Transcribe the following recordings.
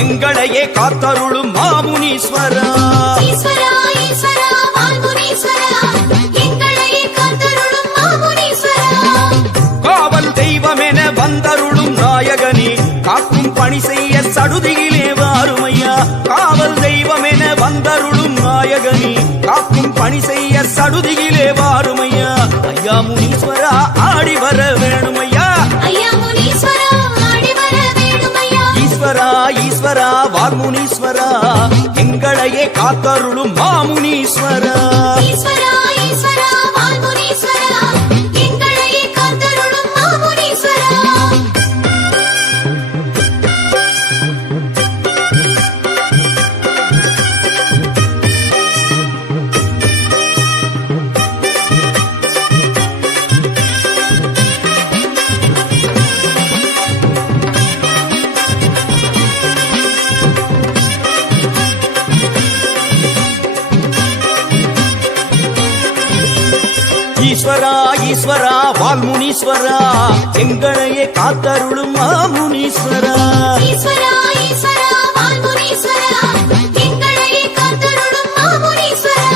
எங்களையே காத்தருளும் மாமுனீஸ்வரா. ஈஸ்வரா ஈஸ்வரா வால்முனீஸ்வரா எங்களையே காத்தருளும் மாமுனீஸ்வரா. காவல் தெய்வமென வந்தருளும் நாயகனே காக்கும் பணி செய்ய சடுதியிலே வாருமையா. காவல் தெய்வமென வந்தருளும் நாயகனே காக்கும் பணி செய்ய சடுதியிலே வாருமையா. ஐயா முனீஸ்வரா ஆடி வர வேணுமையா. ஐயா முனீஸ்வரா ஆடி வர வேணுமையா. ஈஸ்வரா ஈஸ்வரா வால்முனீஸ்வரா எங்களையே காத்தருளும் மாமுனீஸ்வரா. ஈஸ்வரா ஈஸ்வரா வால்முனீஸ்வரா எங்களையே காத்தருளும் மாமுனீஸ்வரா. ஈஸ்வரா ஈஸ்வரா வால்முனீஸ்வரா எங்களையே காத்தருளும் மாமுனீஸ்வரா. ஈஸ்வரா ஈஸ்வரா வால்முனீஸ்வரா எங்களையே காத்தருளும் மாமுனீஸ்வரா.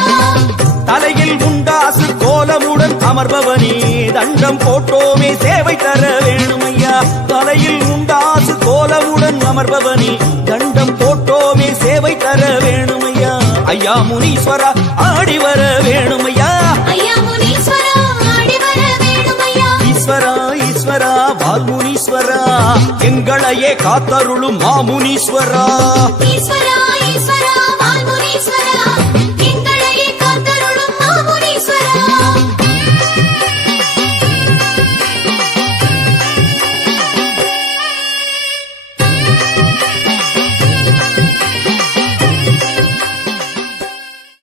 தலையில் உண்டாசு கோலமுடன் அமர்பவனே தண்டம் போட்டோமே சேவை தர வேணுமையா. தலையில் உண்டாசு கோலமுடன் அமர்பவனே தண்டம் போட்டோமே சேவை தர வேணுமையா. ஐயா முனீஸ்வரா ஆடி வர வேணுமையா. ஐயா முனீஸ்வரா ஆடி வர வேணுமையா. ஈஸ்வரா ஈஸ்வரா வால்முனீஸ்வரா எங்களையே காத்தருளும் மாமுனீஸ்வரா. ஈஸ்வரா ஈஸ்வரா வால்முனீஸ்வரா